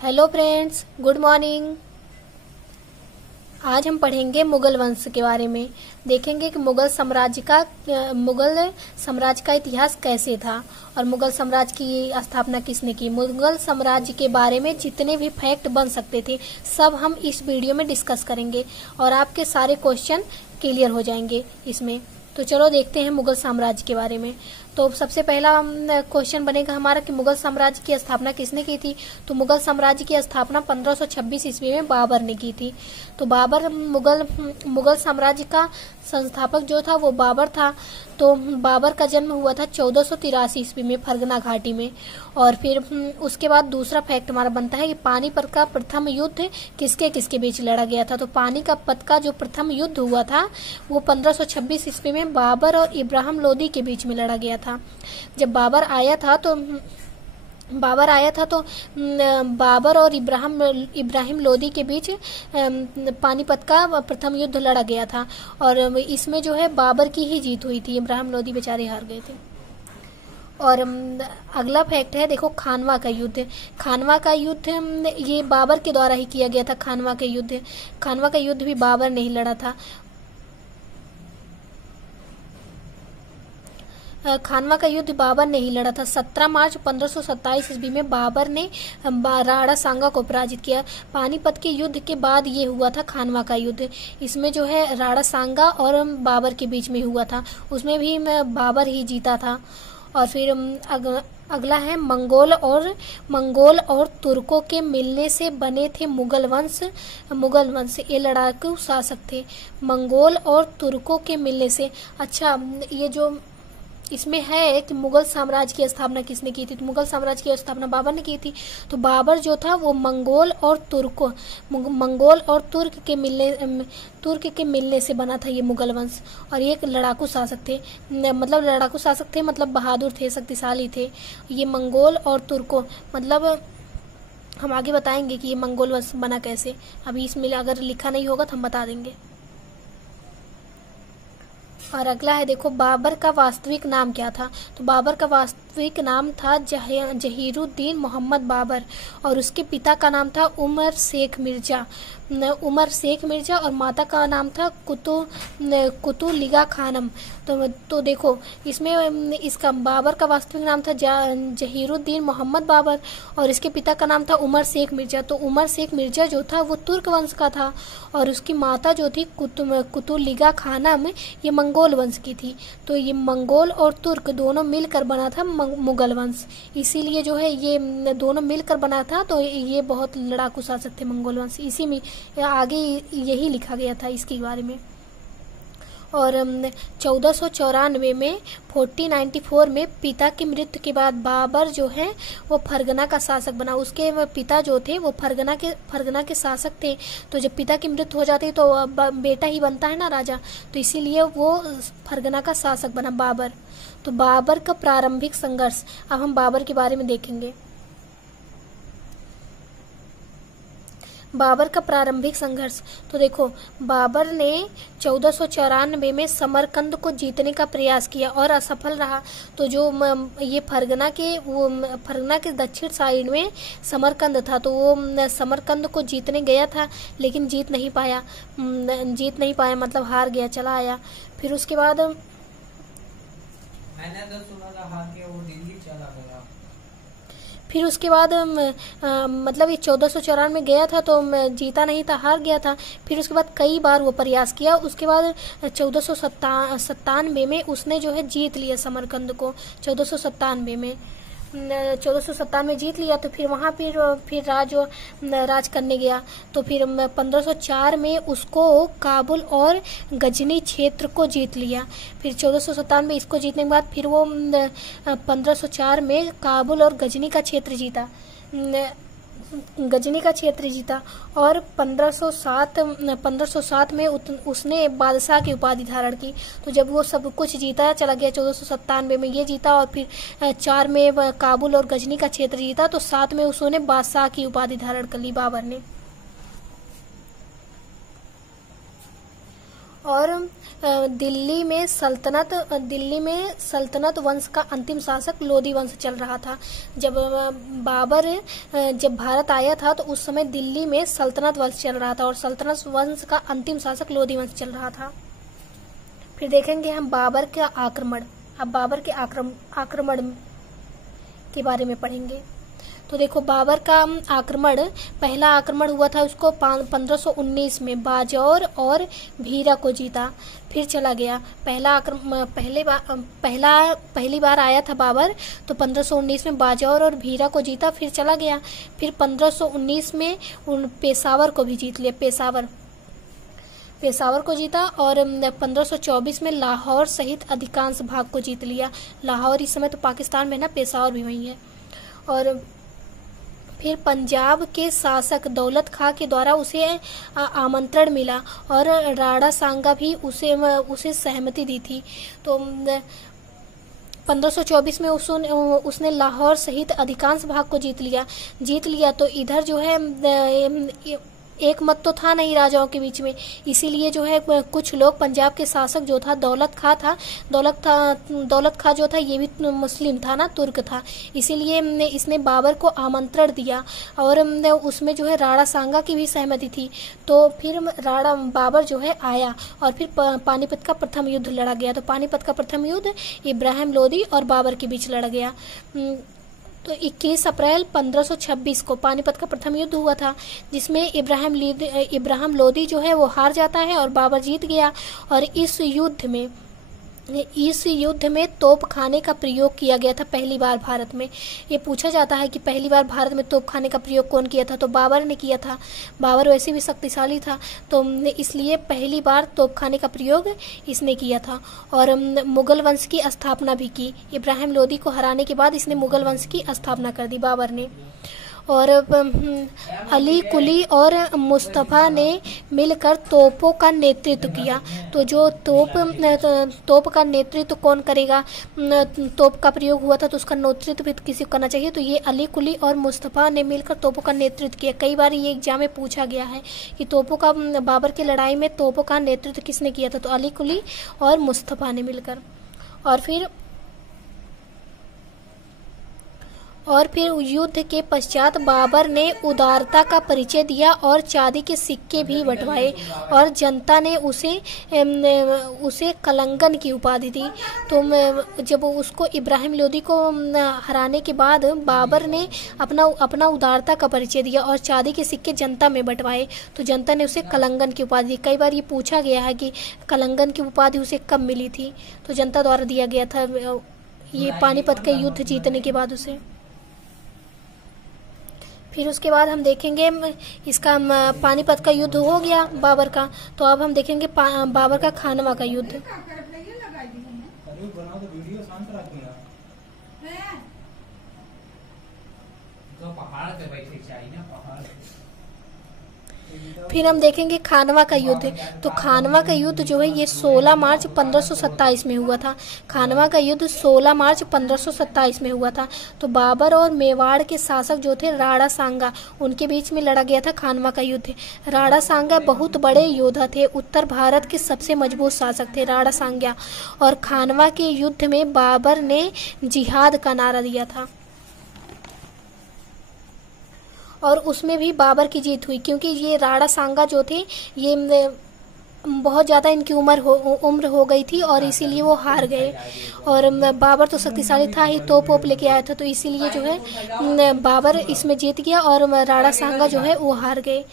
Hello friends, good morning. आज हम पढ़ेंगे मुगल वंश के बारे में। देखेंगे कि मुगल साम्राज्य का इतिहास कैसे था और मुगल साम्राज्य की स्थापना किसने की। मुगल साम्राज्य के बारे में जितने भी फैक्ट बन सकते थे सब हम इस वीडियो में डिस्कस करेंगे और आपके सारे क्वेश्चन क्लियर हो जाएंगे इसमें। तो चलो देखते हैं मुगल साम्राज्य के बारे में। तो सबसे पहला क्वेश्चन बनेगा हमारा कि मुगल साम्राज्य की स्थापना किसने की थी। तो मुगल साम्राज्य की स्थापना 1526 ईस्वी में बाबर ने की थी। तो बाबर मुगल साम्राज्य का संस्थापक जो था वो बाबर था। तो बाबर का जन्म हुआ था 1483 ईस्वी में फरगना घाटी में। और फिर उसके बाद दूसरा फैक्ट हमारा बनता है कि पानीपत का प्रथम युद्ध किसके किसके बीच लड़ा गया था। तो पानीपत का जो प्रथम युद्ध हुआ था वो 1526 ईस्वी में बाबर और इब्राहिम लोदी के बीच में लड़ा गया था। जब बाबर आया था तो बाबर और इब्राहिम लोदी के बीच पानीपत का प्रथम युद्ध लड़ा गया था और इसमें जो है बाबर की ही जीत हुई थी। इब्राहिम लोदी बेचारे हार गए थे। और अगला फैक्ट है, देखो खानवा का युद्ध। खानवा का युद्ध ये बाबर के द्वारा ही किया गया था। खानवा का युद्ध भी बाबर ने ही लड़ा था। खानवा का युद्ध बाबर ने ही लड़ा था। 17 मार्च 1527 ईस्वी में बाबर ने राणा सांगा को पराजित किया। पानीपत के युद्ध के बाद ये हुआ था खानवा का युद्ध। इसमें जो है राणा सांगा और बाबर के बीच में हुआ था। उसमें भी बाबर ही जीता था। और फिर अगला है मंगोल और तुर्कों के मिलने से बने थे मुगल वंश। ये लड़ाकू शासक थे। मंगोल और तुर्कों के मिलने से, अच्छा ये जो इसमें है कि मुगल साम्राज्य की स्थापना किसने की थी। तो मुगल साम्राज्य की स्थापना बाबर ने की थी। तो बाबर जो था वो मंगोल और तुर्क के मिलने से बना था ये मुगल वंश। और ये लड़ाकू शासक थे, मतलब बहादुर थे, शक्तिशाली थे। ये मंगोल और तुर्कों, मतलब हम आगे बताएंगे कि ये मंगोल वंश बना कैसे। अभी इसमें अगर लिखा नहीं होगा तो हम बता देंगे। और अगला है, देखो बाबर का वास्तविक नाम क्या था। तो बाबर का वास्तविक नाम था जहीरुद्दीन मोहम्मद बाबर और उसके पिता का नाम था उमर शेख मिर्जा और माता का नाम था कुतुलिगा खानम। तो देखो इसमें इसका बाबर का वास्तविक नाम था जहीरुद्दीन मोहम्मद बाबर और इसके पिता का नाम था उमर शेख मिर्जा। तो उमर शेख मिर्जा जो था वो तुर्क वंश का था और उसकी माता जो थी कुतुलिगा खानम ये मंगोल वंश की थी। तो ये मंगोल और तुर्क दोनों मिलकर बना था मुगल वंश। इसीलिए जो है ये दोनों मिलकर बना था। तो ये बहुत लड़ाकू शासक थे मंगोल वंश। इसी में आगे यही लिखा गया था इसके बारे में। और 1494 में 1494 में पिता की मृत्यु के बाद बाबर जो है वो फरगना का शासक बना। उसके पिता जो थे वो फरगना के शासक थे। तो जब पिता की मृत्यु हो जाती तो बेटा ही बनता है ना राजा, तो इसीलिए वो फरगना का शासक बना बाबर। तो बाबर का प्रारंभिक संघर्ष, अब हम बाबर के बारे में देखेंगे। बाबर का प्रारंभिक संघर्ष, तो देखो बाबर ने 1494 में समरकंद को जीतने का प्रयास किया और असफल रहा। तो जो ये फरगना के दक्षिण साइड में समरकंद था, तो वो समरकंद को जीतने गया था लेकिन जीत नहीं पाया, मतलब हार गया, चला आया। फिर उसके बाद मैंने तो सुना था हार के वो दिल्ली चला गया। फिर उसके बाद मतलब ये 1494 में गया था तो जीता नहीं था, हार गया था। फिर उसके बाद कई बार वो प्रयास किया। उसके बाद 1497 में उसने जो है जीत लिया समरकंद को। 1497 में जीत लिया। तो फिर वहाँ फिर राज करने गया। तो फिर 1504 में उसको काबुल और गजनी क्षेत्र को जीत लिया। फिर 1497 में इसको जीतने के बाद फिर वो 1504 में काबुल और गजनी का क्षेत्र जीता और 1507 में उसने बादशाह की उपाधि धारण की। तो जब वो सब कुछ जीता चला गया, 1497 में ये जीता और फिर 4 में काबुल और गजनी का क्षेत्र जीता, तो 7 में उसने बादशाह की उपाधि धारण कर ली बाबर ने। और दिल्ली में सल्तनत वंश का अंतिम शासक लोदी वंश चल रहा था। जब बाबर जब भारत आया था तो उस समय दिल्ली में सल्तनत वंश चल रहा था और सल्तनत वंश का अंतिम शासक लोदी वंश चल रहा था। फिर देखेंगे हम बाबर का आक्रमण। अब बाबर के आक्रमण के बारे में पढ़ेंगे। तो देखो, बाबर का आक्रमण, पहला आक्रमण हुआ था उसको 1519 में बाजौर और भीरा को जीता, फिर चला गया। पहली बार आया था बाबर तो 1519 में बाजौर और भीरा को जीता, फिर चला गया। फिर 1519 में पेशावर को भी जीत लिया, पेशावर को जीता और 1524 में लाहौर सहित अधिकांश भाग को जीत लिया। लाहौर इस समय तो पाकिस्तान में ना, पेशावर भी वही है। और फिर पंजाब के शासक दौलत खां के द्वारा उसे आमंत्रण मिला और राणा सांगा भी उसे सहमति दी थी। तो 1524 में उसने लाहौर सहित अधिकांश भाग को जीत लिया। तो इधर जो है एक मत तो था नहीं राजाओं के बीच में, इसीलिए जो है कुछ लोग, पंजाब के शासक जो था दौलत खां जो था ये भी मुस्लिम था ना, तुर्क था, इसीलिए इसने बाबर को आमंत्रण दिया और उसमें जो है राणा सांगा की भी सहमति थी। तो फिर बाबर जो है आया और फिर पानीपत का प्रथम युद्ध लड़ा गया। तो पानीपत का प्रथम युद्ध इब्राहिम लोदी और बाबर के बीच लड़ा गया। तो 21 अप्रैल 1526 को पानीपत का प्रथम युद्ध हुआ था, जिसमें इब्राहिम लोदी जो है वो हार जाता है और बाबर जीत गया। और इस युद्ध में तोपखाने का प्रयोग किया गया था पहली बार भारत में। ये पूछा जाता है कि पहली बार भारत में तोपखाने का प्रयोग कौन किया था, तो बाबर ने किया था। बाबर वैसे भी शक्तिशाली था, तो इसलिए पहली बार तोपखाने का प्रयोग इसने किया था। और मुगल वंश की स्थापना भी की। इब्राहिम लोदी को हराने के बाद इसने मुगल वंश की स्थापना कर दी बाबर ने। और अली कुली और मुस्तफ़ा ने मिलकर तोपों का नेतृत्व किया। तो जो तोप का नेतृत्व कौन करेगा, तोप का प्रयोग हुआ था तो उसका नेतृत्व भी किसी को करना चाहिए, तो ये अली कुली और मुस्तफ़ा ने मिलकर तोपों का नेतृत्व किया। कई बार ये एग्जाम में पूछा गया है कि बाबर की लड़ाई में तोपों का नेतृत्व किसने किया था, तो अली कुली और मुस्तफ़ा ने मिलकर। और फिर युद्ध के पश्चात बाबर ने उदारता का परिचय दिया और चांदी के सिक्के भी बंटवाए और जनता ने उसे कलंगन की उपाधि दी। तो जब उसको इब्राहिम लोदी को हराने के बाद बाबर ने अपना उदारता का परिचय दिया और चांदी के सिक्के जनता में बंटवाए, तो जनता ने उसे कलंगन की उपाधि दी। कई बार ये पूछा गया है कि कलंगन की उपाधि उसे कब मिली थी, तो जनता द्वारा दिया गया था ये पानीपत के युद्ध जीतने के बाद उसे। फिर उसके बाद हम देखेंगे इसका पानीपत का युद्ध हो गया बाबर का, तो अब हम देखेंगे बाबर का खानवा का युद्ध। फिर हम देखेंगे खानवा का युद्ध। तो खानवा का युद्ध जो है ये 16 मार्च 1527 में हुआ था। खानवा का युद्ध 16 मार्च 1527 में हुआ था। तो बाबर और मेवाड़ के शासक जो थे राणा सांगा, उनके बीच में लड़ा गया था खानवा का युद्ध। राणा सांगा बहुत बड़े योद्धा थे, उत्तर भारत के सबसे मजबूत शासक थे राणा सांगा। और खानवा के युद्ध में बाबर ने जिहाद का नारा दिया था और उसमें भी बाबर की जीत हुई, क्योंकि ये राणा सांगा जो थे ये बहुत ज़्यादा इनकी उम्र हो गई थी और इसीलिए वो हार गए। और बाबर तो शक्तिशाली था ही, तोप लेके आया था, तो इसीलिए जो है बाबर इसमें जीत गया और राणा सांगा जो है वो हार गए।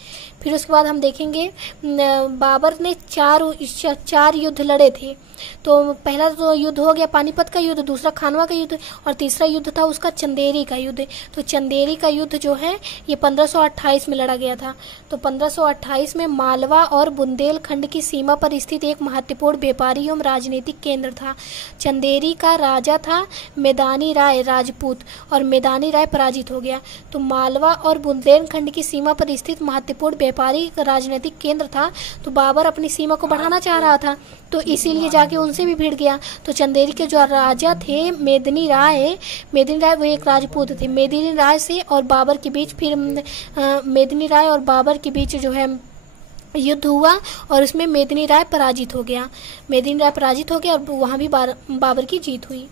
फिर उसके बाद हम देखेंगे बाबर ने चार युद्ध लड़े थे। तो पहला तो युद्ध हो गया पानीपत का युद्ध, दूसरा खानवा का युद्ध और तीसरा युद्ध था उसका चंदेरी का युद्ध। तो चंदेरी का युद्ध जो है ये 1528 में लड़ा गया था। तो 1528 में मालवा और बुंदेलखंड की सीमा पर स्थित एक महत्वपूर्ण व्यापारी एवं राजनीतिक केंद्र था। चंदेरी का राजा था मैदानी राय राजपूत और मैदानी राय पराजित हो गया। तो मालवा और बुंदेलखंड की सीमा पर स्थित महत्वपूर्ण व्यापारी राजनीतिक केंद्र था। तो बाबर अपनी सीमा को बढ़ाना चाह रहा था, तो इसीलिए जाके उनसे भी भिड़ गया। तो चंदेरी के जो राजा थे मेदिनी राय वो एक राजपूत थे। मेदिनी राय से और बाबर के बीच फिर मेदिनी राय और बाबर के बीच जो है युद्ध हुआ और उसमें मेदिनी राय पराजित हो गया। मेदिनी राय पराजित हो गया और वहाँ भी बाबर की जीत हुई।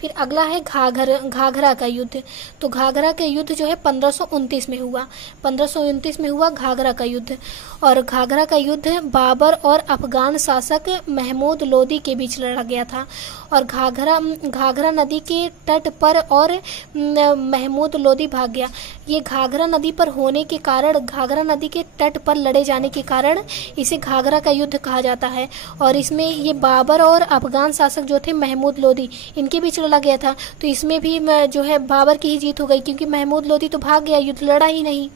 फिर अगला है घाघरा का युद्ध। तो घाघरा का युद्ध जो है 1529 में हुआ। 1529 में हुआ घाघरा का युद्ध। और घाघरा का युद्ध बाबर और अफगान शासक महमूद लोदी के बीच लड़ा गया था। और घाघरा नदी के तट पर और महमूद लोदी भाग गया। ये घाघरा नदी पर होने के कारण, घाघरा नदी के तट पर लड़े जाने के कारण इसे घाघरा का युद्ध कहा जाता है। और इसमें ये बाबर और अफगान शासक जो थे महमूद लोदी, इनके बीच लड़ा गया था। तो इसमें भी जो है बाबर की ही जीत हो गई, क्योंकि महमूद लोदी तो भाग गया, युद्ध लड़ा ही नहीं।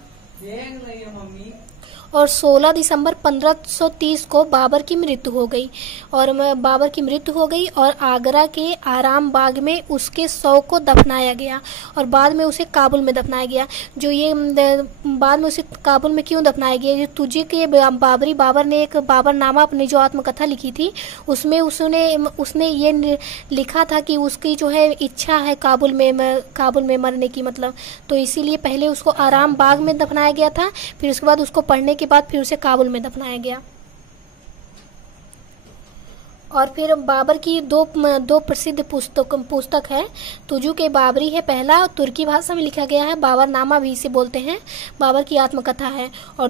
और 16 दिसंबर 1530 को बाबर की मृत्यु हो गई। और बाबर की मृत्यु हो गई और आगरा के आराम बाग में उसके शव को दफनाया गया और बाद में उसे काबुल में दफनाया गया। जो ये बाद में उसे काबुल में क्यों दफनाया गया, जो तुझे के बाबर ने एक बाबरनामा अपनी जो आत्मकथा लिखी थी उसमें उसने ये लिखा था कि उसकी जो है इच्छा है काबुल में मरने की, मतलब। तो इसीलिए पहले उसको आराम बाग में दफनाया गया था, फिर उसके बाद उसको पढ़ने के बाद फिर उसे काबुल में दफनाया गया। और फिर बाबर की दो प्रसिद्ध पुस्तक है। तुजू के बाबरी है पहला, तुर्की भाषा में लिखा गया है, बाबरनामा भी इसे बोलते हैं, बाबर की आत्मकथा है। और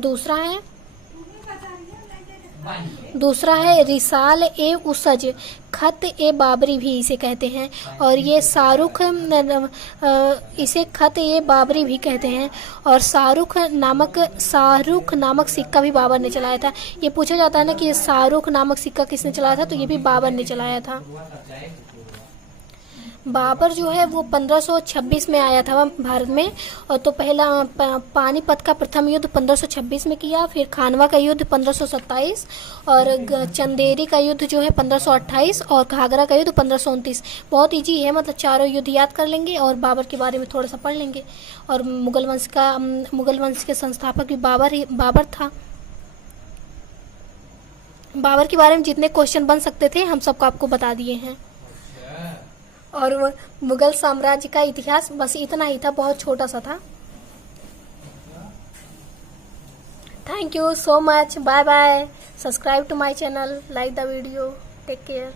दूसरा है रिसाल ए उसज, खत ए बाबरी भी इसे कहते हैं। और ये इसे खत ए बाबरी भी कहते हैं। और शाहरुख नामक सिक्का भी बाबर ने चलाया था। ये पूछा जाता है ना कि ये शाहरुख नामक सिक्का किसने चलाया था, तो ये भी बाबर ने चलाया था। बाबर जो है वो 1526 में आया था भारत में। और तो पहला पानीपत का प्रथम युद्ध 1526 में किया, फिर खानवा का युद्ध 1527, और चंदेरी का युद्ध जो है 1528, और घाघरा का युद्ध 1529। बहुत इजी है, मतलब चारों युद्ध याद कर लेंगे और बाबर के बारे में थोड़ा सा पढ़ लेंगे। और मुगल वंश के संस्थापक भी बाबर था। बाबर के बारे में जितने क्वेश्चन बन सकते थे हम सबको आपको बता दिए हैं। और मुगल साम्राज्य का इतिहास बस इतना ही था, बहुत छोटा सा था। Thank you so much, bye bye. Subscribe to my channel, like the video, take care.